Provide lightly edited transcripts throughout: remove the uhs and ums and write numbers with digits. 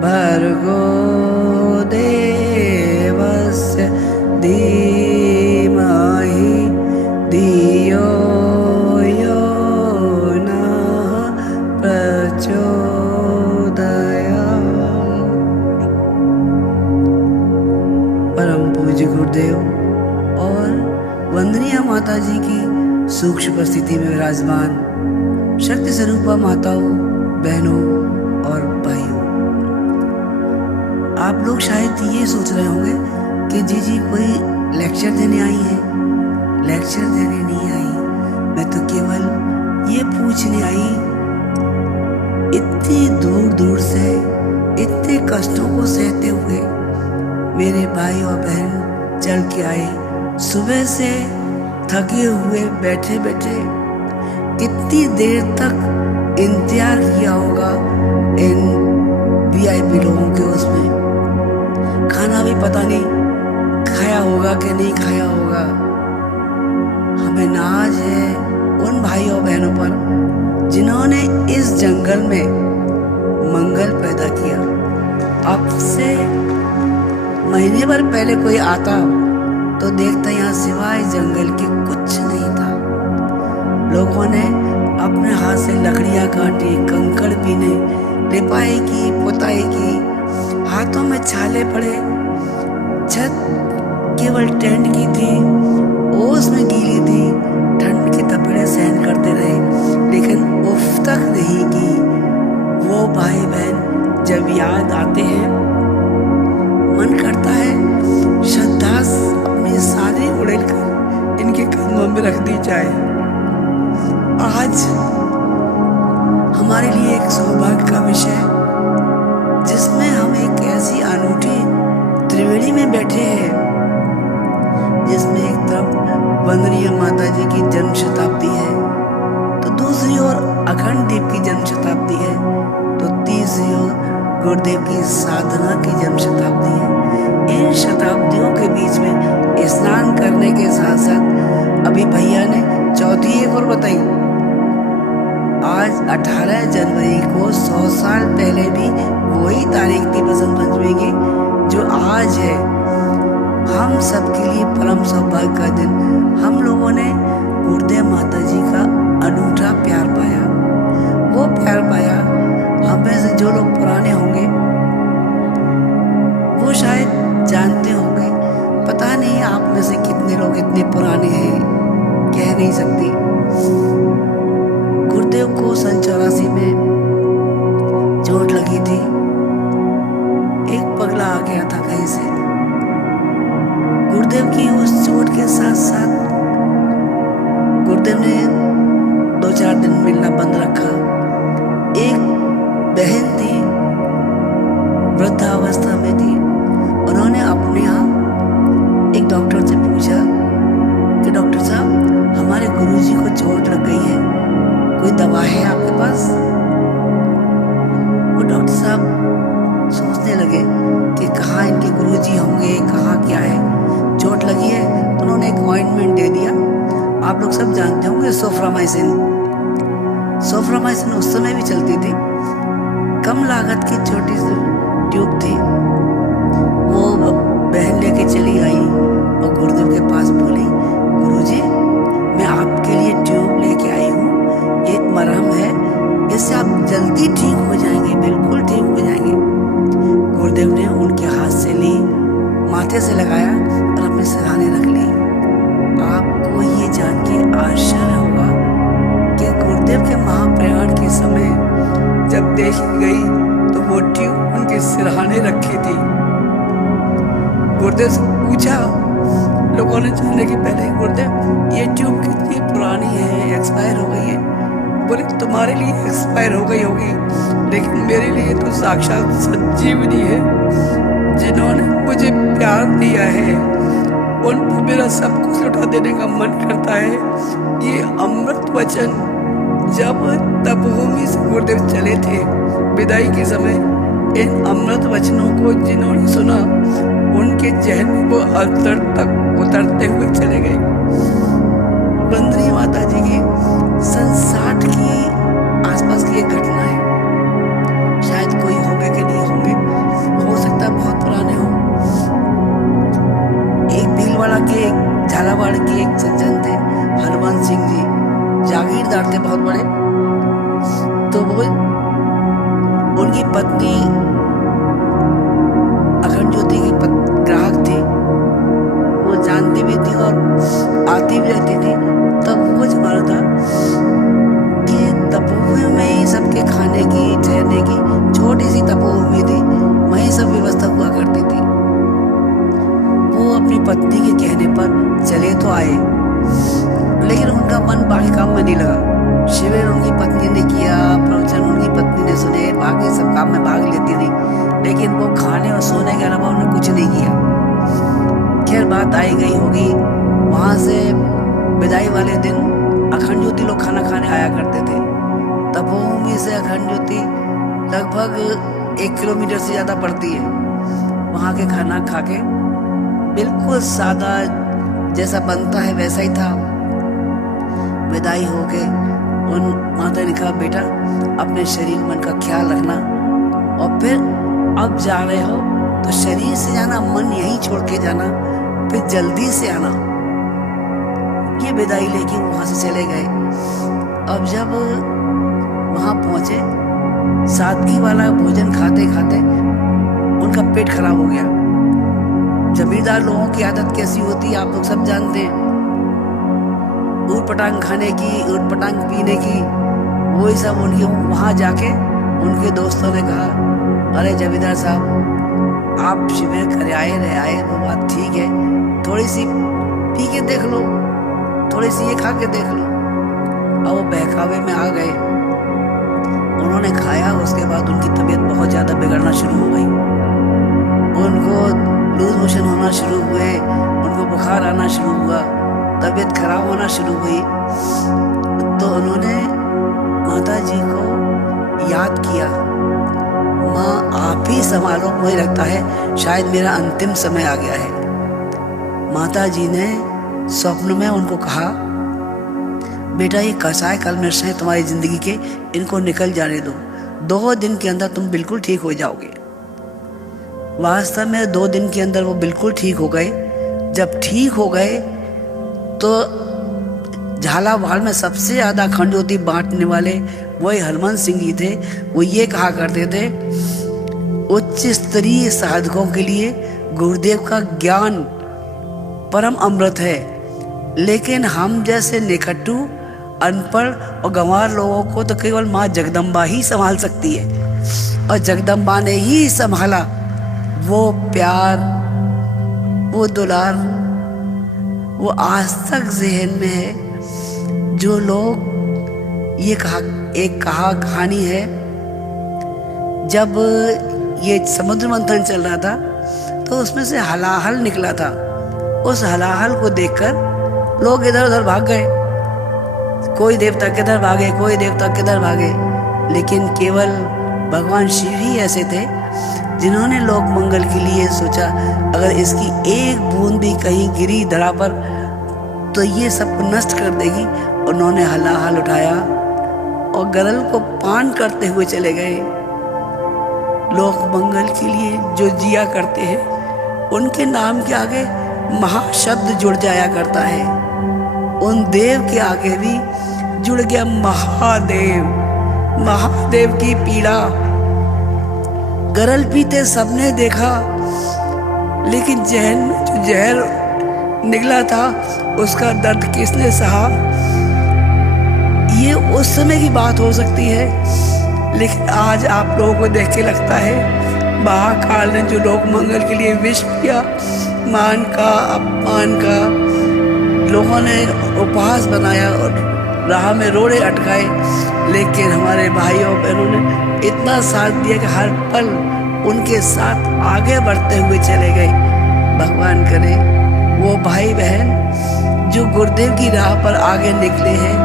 भर्गो देवस्य धीमहि धियो यो नः प्रचोदयात्। परम पूज्य गुरुदेव और वंदनीय माता जी की सूक्ष्म परिस्थिति में विराजमान शक्ति स्वरूपा माताओं, बहनों और भाइयों, आप लोग शायद ये सोच रहे होंगे कि जी कोई लेक्चर देने आई है। लेक्चर देने नहीं आई, मैं तो केवल ये पूछने आई, इतनी दूर दूर से इतने कष्टों को सहते हुए मेरे भाई और बहन चल के आए। सुबह से थके हुए बैठे बैठे कितनी देर तक इंतजार किया होगा इन VIP लोगों के। उसमें खाना भी पता नहीं खाया होगा कि नहीं खाया होगा। हमें नाज है उन भाइयों बहनों पर जिन्होंने इस जंगल में मंगल पैदा किया। अब से महीने भर पहले कोई आता तो देखता यहाँ सिवाय जंगल के कुछ नहीं था। लोगों ने अपने हाथ से लकड़ियां काटी, कंकड़ बीने, लिपाई की, पुताई की, हाथों में छाले पड़े। छत केवल टेंट की थी, ओस में गीली थी, ठंड के थपेड़े सहन करते रहे, लेकिन उफ तक नहीं की। वो भाई बहन जब याद आते हैं, मन करता है श्रद्धा अपनी सारी उड़ेल कर इनके कदमों में रख दी जाए। आज हमारे लिए एक सौभाग्य का विषय है जिसमें हम एक ऐसी अनूठी त्रिवेणी में बैठे हैं, जिसमें एक तरफ वंदनीय माता जी की जन्म शताब्दी है, तो दूसरी ओर अखंड दीप की जन्म शताब्दी है, तो तीसरी ओर गुरुदेव की साधना की जन्म शताब्दी है। इन शताब्दियों के बीच में स्नान करने के साथ साथ अभी भैया ने चौथी एक और बताई। आज 18 जनवरी को 100 साल पहले भी वही तारीख थी बसंत पंचमी की जो आज है। हम सबके लिए परम सौभाग्य का दिन। हम लोगों ने गुरुदेव माता जी का अनूठा प्यार पाया। वो प्यार पाया हमें से जो लोग पुराने होंगे वो शायद जानते होंगे। पता नहीं आप में से कितने लोग इतने पुराने हैं, कह नहीं सकती। गुरुदेव को सन 84 में चोट लगी थी। एक पगला आ गया था कहीं से। गुरुदेव की उस चोट के साथ साथ गुरुदेव ने 2-4 दिन मिलना बंद रखा। एक बहन थी, वृद्धावस्था में थी। उन्होंने अपने यहाँ एक डॉक्टर से पूछा कि डॉक्टर साहब, हमारे गुरुजी को चोट लग गई है, कोई दवा है आपके पास? वो डॉक्टर साहब सोचने लगे कि कहाँ इनके गुरुजी होंगे, कहाँ क्या है। चोट लगी है तो उन्होंने एक ऑइंटमेंट दे दिया। आप लोग सब जानते होंगे सोफ्रामाइसिन। सोफ्रामाइसिन उस समय भी चलती थी। कम लागत की छोटी सी ट्यूब थी। वो बहन लेके चली आई और गुरुदेव के पास बोली, गुरुजी मैं आपके लिए ट्यूब लेके आई हूँ, एक मरहम है, इससे आप जल्दी ठीक हो जाएंगे, बिल्कुल ठीक हो जाएंगे। गुरुदेव ने उनके हाथ से ली, माथे से लगाया और अपने सिरहाने रख ली। आपको ये जान के आश्चर्य होगा कि गुरुदेव के महाप्रयाण के समय जब देखी गई तो वो ट्यूब उनके सिरहाने रखी थी। गुरुदेव से पूछा लोगों ने जानने के पहले, गुरुदेव ये ट्यूब कितनी पुरानी है, एक्सपायर हो गई है? बोले तुम्हारे लिए एक्सपायर हो गई होगी, लेकिन मेरे लिए तो साक्षात संजीवनी है। जिन्होंने मुझे प्यार दिया है उन पर मेरा सब कुछ लौटा देने का मन करता है। ये अमृत वचन जब तपोभूमि से गुरुदेव चले थे विदाई के समय, इन अमृत वचनों को जिन्होंने सुना उनके जहन में वो अंतर तक उतरते हुए चले गए। वंदनीय माता जी की सन 60 की आसपास की एक घटना है, शायद कोई होंगे कि नहीं होंगे, तो आए, लेकिन उनका मन बाकी काम में नहीं लगा। शिविर उनकी पत्नी ने किया, प्रवचन उनकी पत्नी ने सुने, बाकी सब काम में भाग लेती रही, लेकिन वो खाने और सोने के अलावा उन्होंने कुछ नहीं किया। खैर बात आई गई होगी। वहाँ से विदाई वाले दिन अखंड ज्योति लोग खाना खाने आया करते थे। तपोभूमि से अखंड ज्योति लगभग 1 किलोमीटर से ज़्यादा पड़ती है। वहाँ के खाना खा के बिल्कुल सादा जैसा बनता है वैसा ही था। विदाई हो के उन माता ने कहा, बेटा अपने शरीर मन का ख्याल रखना, और फिर अब जा रहे हो तो शरीर से जाना, मन यहीं छोड़ के जाना, फिर जल्दी से आना। ये विदाई लेके वहाँ से चले गए। अब जब वहाँ पहुँचे, सादगी वाला भोजन खाते खाते उनका पेट खराब हो गया। जमींदार लोगों की आदत कैसी होती है आप लोग सब जानते हैं, ऊट पटांग खाने की, ऊट पटांग पीने की, वही सब उनके वहाँ जाके उनके दोस्तों ने कहा, अरे जमींदार साहब आप शिविर कर आए वो बात ठीक है, थोड़ी सी पी के देख लो, थोड़ी सी ये खा के देख लो। और वो बहकावे में आ गए। उन्होंने खाया, उसके बाद उनकी तबीयत बहुत ज़्यादा बिगड़ना शुरू हो गई। उनको लूज मोशन होना शुरू हुए, उनको बुखार आना शुरू हुआ, तबीयत खराब होना शुरू हुई। तो उन्होंने माता जी को याद किया, माँ आप ही संभालो, मुझे लगता है शायद मेरा अंतिम समय आ गया है। माता जी ने स्वप्न में उनको कहा, बेटा ये कसाय कलमश हैं तुम्हारी जिंदगी के, इनको निकल जाने दो, 2 दिन के अंदर तुम बिल्कुल ठीक हो जाओगे। वास्तव में 2 दिन के अंदर वो बिल्कुल ठीक हो गए। जब ठीक हो गए तो झालावाड़ में सबसे ज़्यादा अखंड ज्योति बांटने वाले वही हरमंत सिंह जी थे। वो ये कहा करते थे, उच्च स्तरीय साधकों के लिए गुरुदेव का ज्ञान परम अमृत है, लेकिन हम जैसे निकट्टू, अनपढ़ और गंवार लोगों को तो केवल माँ जगदम्बा ही संभाल सकती है। और जगदम्बा ने ही संभाला। वो प्यार, वो दुलार, वो आज तक ज़हन में है। जो लोग ये कहानी है, जब ये समुद्र मंथन चल रहा था तो उसमें से हलाहल निकला था। उस हलाहल को देखकर लोग इधर उधर भाग गए, कोई देवता किधर भागे, कोई देवता किधर भागे, लेकिन केवल भगवान शिव ही ऐसे थे जिन्होंने लोक मंगल के लिए सोचा, अगर इसकी एक बूंद भी कहीं गिरी धरा पर तो ये सब नष्ट कर देगी। उन्होंने हलाहल उठाया और गरल को पान करते हुए चले गए। लोक मंगल के लिए जो जिया करते हैं उनके नाम के आगे महाशब्द जुड़ जाया करता है। उन देव के आगे भी जुड़ गया महादेव। महादेव की पीड़ा गरल पीते सबने देखा, लेकिन जहन में जो जहर निकला था उसका दर्द किसने सहा। ये उस समय की बात हो सकती है, लेकिन आज आप लोगों को देख के लगता है महाकाल ने जो लोक मंगल के लिए विष किया, मान का अपमान का, लोगों ने उपहास बनाया और राह में रोड़े अटकाए, लेकिन हमारे भाइयों बहनों ने इतना साथ दिया कि हर पल उनके साथ आगे बढ़ते हुए चले गए। भगवान करे वो भाई बहन जो गुरुदेव की राह पर आगे निकले हैं,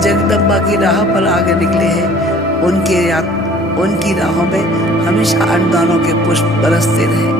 जगदम्बा की राह पर आगे निकले हैं, उनकी राहों में हमेशा अन्नदानों के पुष्प बरसते रहे।